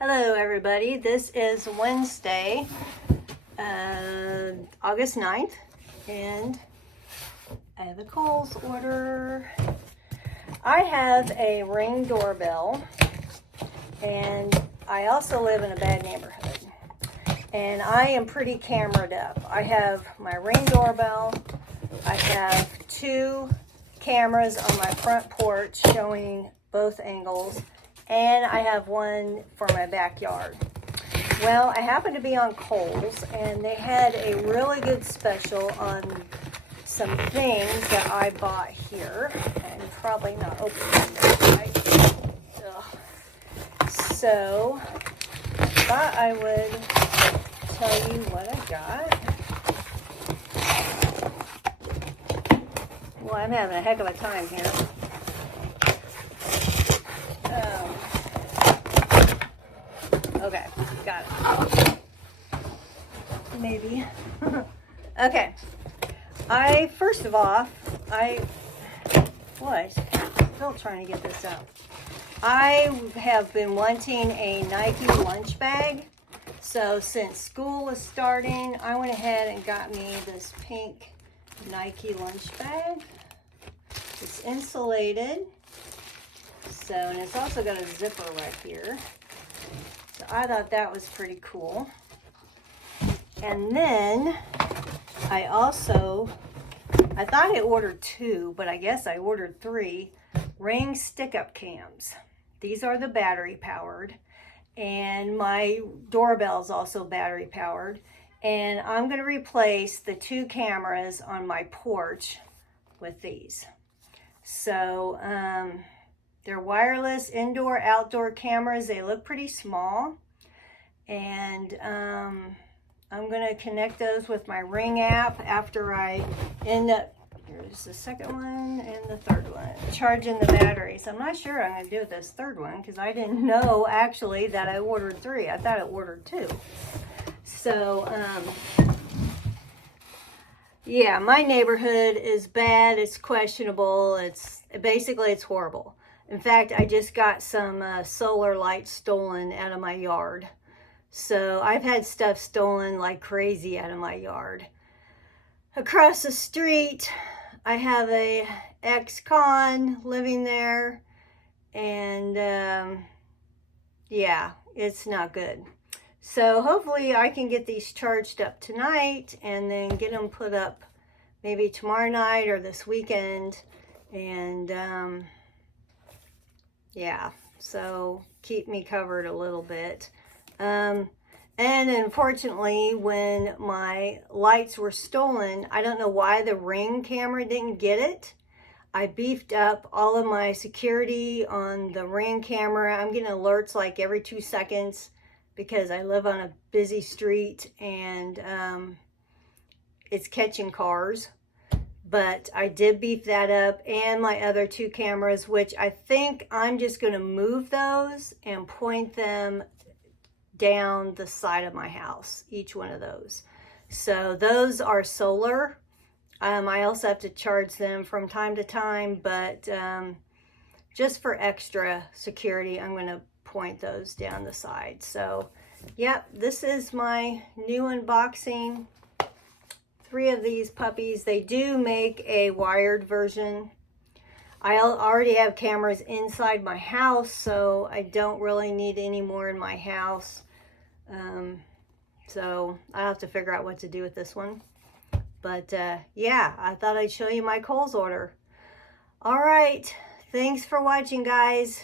Hello everybody, this is Wednesday, August 9th, and I have a Kohl's order. I have a Ring doorbell, and I also live in a bad neighborhood, and I am pretty cameraed up. I have my Ring doorbell, I have two cameras on my front porch showing both angles, and I have one for my backyard. Well, I happened to be on Kohl's, and they had a really good special on some things that I bought here. I'm probably not opening this right. Ugh. So, I thought I would tell you what I got. Well, I'm having a heck of a time here. Okay, got it. Maybe. Okay. First of all, still trying to get this out. I have been wanting a Nike lunch bag. So since school is starting, I went ahead and got me this pink Nike lunch bag. It's insulated. So, and it's also got a zipper right here. So I thought that was pretty cool. And then I thought I ordered two, but I guess I ordered three Ring stick-up cams. These are the battery powered, and my doorbell is also battery powered. And I'm going to replace the two cameras on my porch with these. So, they're wireless indoor outdoor cameras. They look pretty small, and I'm gonna connect those with my Ring app after I end up, here's the second one and the third one, charging the batteries. I'm not sure I'm gonna do this third one because I didn't know actually that I ordered three. I thought I ordered two. So yeah, my neighborhood is bad. It's questionable. It's horrible. In fact, I just got some solar lights stolen out of my yard. So I've had stuff stolen like crazy out of my yard. Across the street, I have a ex-con living there. And yeah, it's not good. So hopefully I can get these charged up tonight and then get them put up maybe tomorrow night or this weekend. And yeah, so keep me covered a little bit. And unfortunately, when my lights were stolen, I don't know why the Ring camera didn't get it. I beefed up all of my security on the Ring camera. I'm getting alerts like every 2 seconds because I live on a busy street, and it's catching cars. But I did beef that up, and my other two cameras, which I think I'm just going to move those and point them down the side of my house, each one of those. So those are solar. I also have to charge them from time to time, but just for extra security, I'm going to point those down the side. So, yep, this is my new unboxing. 3 of these puppies. They do make a wired version. I already have cameras inside my house, so I don't really need any more in my house. So I'll have to figure out what to do with this one. But yeah, I thought I'd show you my Kohl's order. All right, thanks for watching, guys.